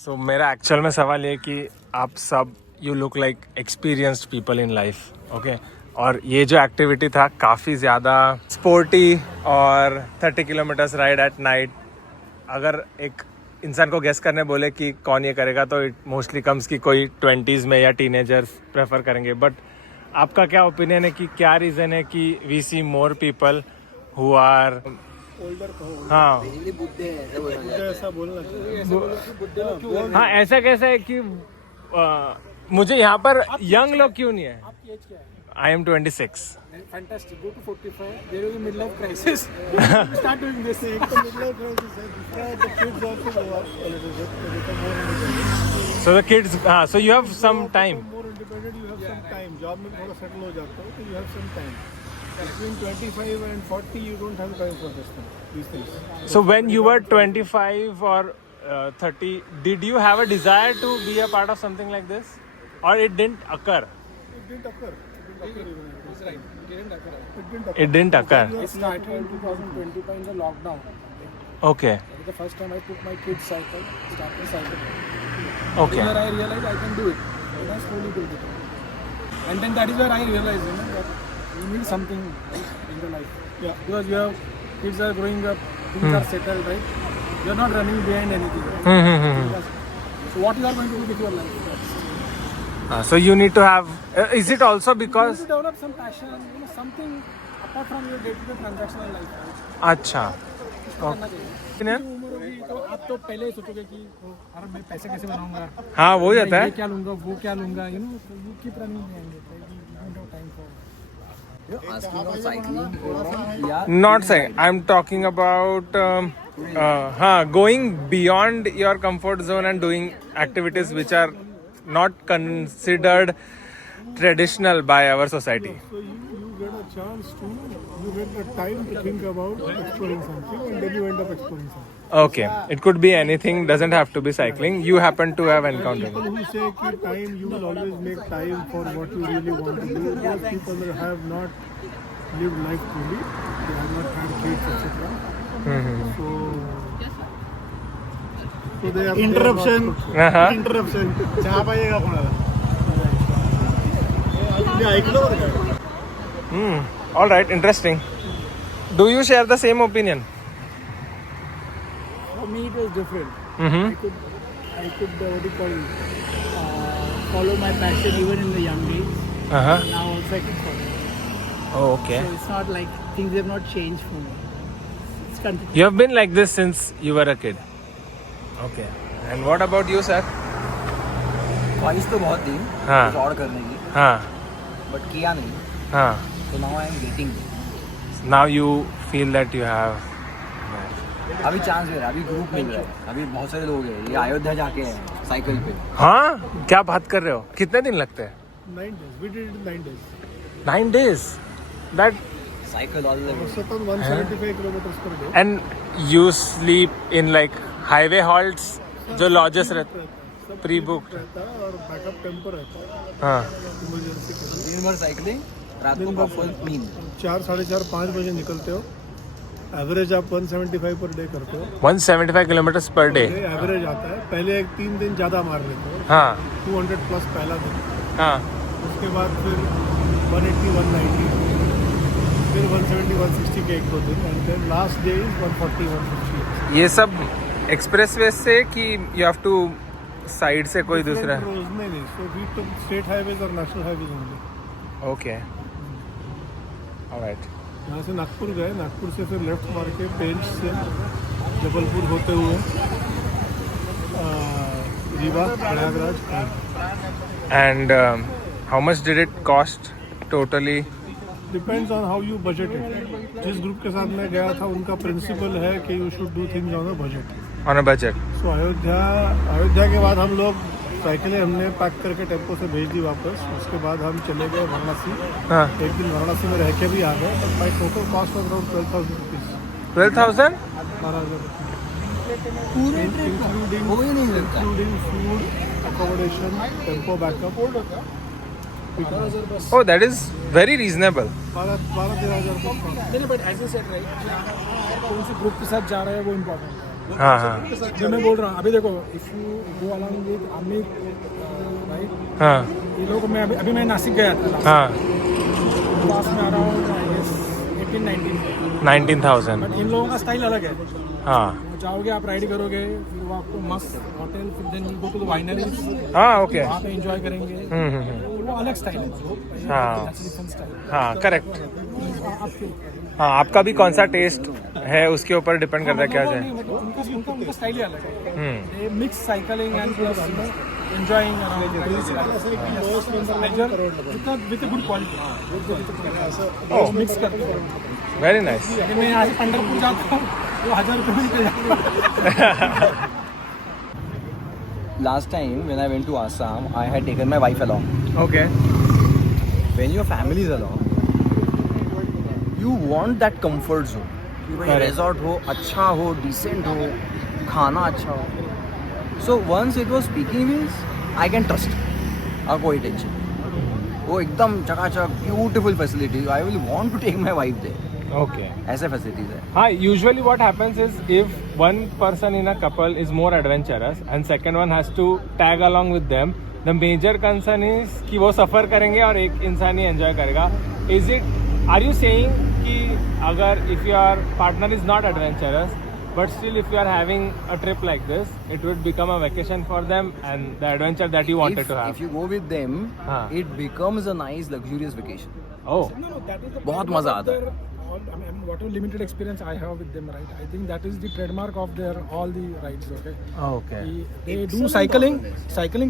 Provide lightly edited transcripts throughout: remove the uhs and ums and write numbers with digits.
सो मेरा एक्चुअल में सवाल ये कि आप सब you look like experienced people in life, okay. और ये जो एक्टिविटी था काफ़ी ज़्यादा स्पोर्टी और 30 किलोमीटर्स राइड एट नाइट, अगर एक इंसान को गेस करने बोले कि कौन ये करेगा तो इट मोस्टली कम्स कि कोई 20s में या टीनेजर्स प्रेफर करेंगे। बट आपका क्या ओपिनियन है कि क्या रीज़न है कि we see more people who are हाँ हाँ, ऐसा कैसा है कि मुझे यहाँ पर यंग लोग क्यों नहीं है? आपकी एज क्या है? I am 26. Fantastic. Go to 45. There is a midlife crisis. Start doing this. Midlife crisis. The kids also grow up a little bit. They become more independent. So the kids, so you have some time. More independent. You have some time. Job में थोड़ा settle हो जाते हो तो you have some time. Between 25 and 40, you don't have time for this thing. These things. So when you were 25 or 30, did you have a desire to be a part of something like this, or it didn't occur? It didn't occur. It didn't occur. That's right. It didn't occur. It didn't occur. It didn't occur. It started in 2020 in the lockdown. Okay. That was the first time I took my kids cycle, started cycling. Okay. Where I realized I can do it. And I slowly built it. And then that is where I realized, that you need something in the life. Yeah. Because you have kids are growing up, things are settled, right? You are not running behind anything. Right? So what you are going to do with your life? So you need to have. Is it also You need because? to develop some passion, something apart from your day-to-day transactional life. Right? अच्छा. उसको करना चाहिए। उम्र होगी तो आप तो पहले ही सोचोगे कि अरे मैं पैसे कैसे बनाऊंगा, हाँ वो ही होता ये है. क्या लूंगा, वो क्या लूंगा, you keep running behind it. Right? You don't have time for. Asking about cycling, yeah. Not saying. I'm talking about going beyond your comfort zone and doing activities which are not considered traditional by our society. So you get a chance to, you get the time to think about exploring something, and then you end up exploring something. Okay, it could be anything. Doesn't have to be cycling. You happen to have encountered. People who say keep time, you will always make time for what you really want to do. Those people that have not lived life fully, they have not had kids, etc. So they are Interruption. Interruption चहा पाहिजे का कोणाला? मी ऐकलं बरं का? All right, interesting. Do you share the same opinion? For me, it was different. Mm-hmm. I could what do you call follow my passion even in the young age. Uh-huh. Now also I can follow. Oh, okay. So it's not like things have not changed for me. It's continued. You have been like this since you were a kid. Okay. And what about you, sir? ख्वाहिश तो बहुत थी हाँ. कुछ और करने की, हाँ. बट किया नहीं, हाँ. तो now I am getting. Now you feel that you have. अभी चांस मिल रहा है, अभी ग्रुप मिल रहा है, अभी बहुत सारे लोग हैं, ये अयोध्या जाके हैं साइकिल पे. हाँ? क्या बात कर रहे हो? कितने दिन लगते हैं? 9 days. We did it in 9 days. 9 days. That cycle all the way. Certain 175 kilometers per day. and you sleep in like highway halts जो lodges रहते सब pre-booked. रहता है और बैकअप टेम्पो रहता है हाँ. इमरजेंसी के लिए। दिन भर साइकिलिंग, रात को दिन भर प्रॉपर नींद. 4, 4:30, 5 बजे निकलते हो. एवरेज आप 175 पर डे करते हो. 175 kilometers per day. एवरेज आता है. पहले 3 दिन ज़्यादा मार लेते हो. हाँ. 200 प्लस पहला दिन. हाँ. उसके बाद फिर 180, 190, फिर 170, 160 के 1-2 दिन, and then last day is 140, 150. ये सब एक्सप्रेसवे से कि यू हैव टू साइड से कोई दूसरा? रोज नहीं. So we took state highways और national highways only. Okay. Alright. यहाँ से नागपुर गए, नागपुर से फिर लेफ्ट मार के पेंच से जबलपुर होते हुए Rewa, Prayagraj. And how much did it cost totally? Depends on how you budget it. जिस ग्रुप के साथ मैं गया था उनका प्रिंसिपल है कि you should do things on a budget. On a budget. सो अयोध्या के बाद हम लोग साइकिलें हमने पैक करके टेम्पो से भेज दी वापस. उसके बाद हम चले गए वाराणसी. हाँ. एक दिन वाराणसी में रह के भी आ गए. But my total cost of around 12,000 rupees. 12,000? 12,000 पूरे ट्रिप हो ही नहीं सकता. Including food, accommodation, tempo backup. Oh, that is very reasonable. 12-13 हज़ार रुपये. नहीं but as you said right, कौन से ग्रुप के साथ जा रहे हैं वो इम्पोर्टेंट है. हाँ हाँ जो मैं बोल रहा हूँ अभी देखो, if you go along with Amit, right, हाँ ये लोग मैं अभी मैं नासिक गया था, हाँ पास में अराउंड 18-19, 19,000 बट इन लोगों का स्टाइल अलग है। हाँ वो जाओगे आप राइड करोगे, फिर वो आपको मस्त होटल, फिर देन गो टू द वाइनरीज, हाँ ओके वहाँ पे एंजॉय करेंगे। वो अलग स्टाइल है। हाँ डिफरेंट स्टाइल। हाँ करेक्ट। आपके हाँ आपका भी कौन सा टेस्ट है उसके ऊपर डिपेंड करता है क्या जाए। उनका स्टाइल ही अलग है। Mix cycling and plus enjoying around with good quality, mix करते हैं। Very nice. लेकिन मैं यहाँ से पंढरपुर जाता हूँ, वो 1000 रुपये में निकल जाते हैं। Last time when I went to Assam, I had taken my wife along. Okay When your family is along, you want that comfort zone. कि भाई Correct. resort हो, अच्छा हो, decent हो, खाना अच्छा हो. So once it was speaking means I can trust. और कोई टेंशन. वो एकदम चकाचक beautiful facilities. I will want to take my wife there. Okay ऐसे facilities है. हाँ usually what happens is if one person in a couple is more adventurous and second one has to tag along with them, the major concern is कि वो सफ़र करेंगे और एक इंसान ही enjoy करेगा. Is it, are you saying कि अगर if your partner is not adventurous but still if you are having a trip like this, it would become a vacation for them and the adventure that you wanted to have. If you go with them, हाँ. it becomes a nice luxurious vacation. Oh, No, that is the बहुत trademark मजा of आता है. their all, I mean, whatever limited experience I have with them, right? I think that is the trademark of their all the rides. Okay. okay. They do cycling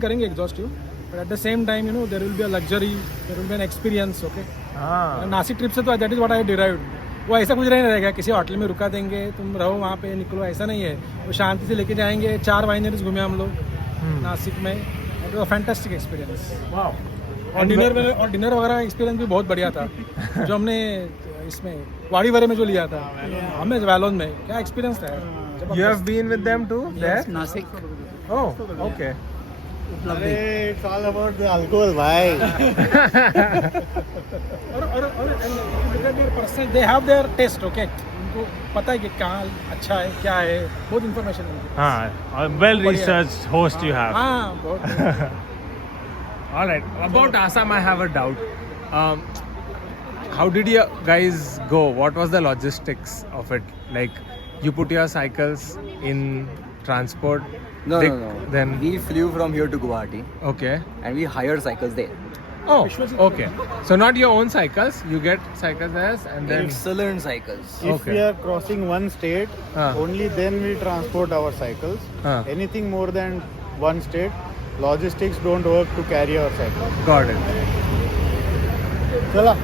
करेंगे exhaustive, but at the same time, you know, there will be a luxury, there will be an experience. Okay. हाँ Nashik trip से तो that is what I derived. वो ऐसा कुछ नहीं रहेगा, किसी होटल में रुका देंगे, तुम रहो वहाँ पे, निकलो, ऐसा नहीं है। वो शांति से लेके जाएंगे, 4 वाइनरीज घूमे हम लोग नासिक में, it was fantastic experience. wow. और डिनर वगैरह एक्सपीरियंस भी बहुत बढ़िया था जो हमने इसमें वाड़ी वरे में जो लिया था, हमें वैलोन में, क्या एक्सपीरियंस था यार। You have been with them too there? Nashik. Oh, okay. अरे it's all about the alcohol भाई. और personal they have their taste, okay, उनको पता है कि कहाँ अच्छा है, क्या है, बहुत इन्फॉर्मेशन है। हाँ, well researched host you have. हाँ, बहुत। All right. About Assam, I have a doubt. How did you guys go? What was the logistics of it? Like, you put your cycles in transport. No. Then We flew from here to Guwahati okay. and we hired cycles there. Oh, okay. So not your own cycles. You get cycles there, and then Excellent cycles. If Okay. we are crossing one state, only then we transport our cycles. Anything more than one state, logistics don't work to carry our cycles. got it. चला.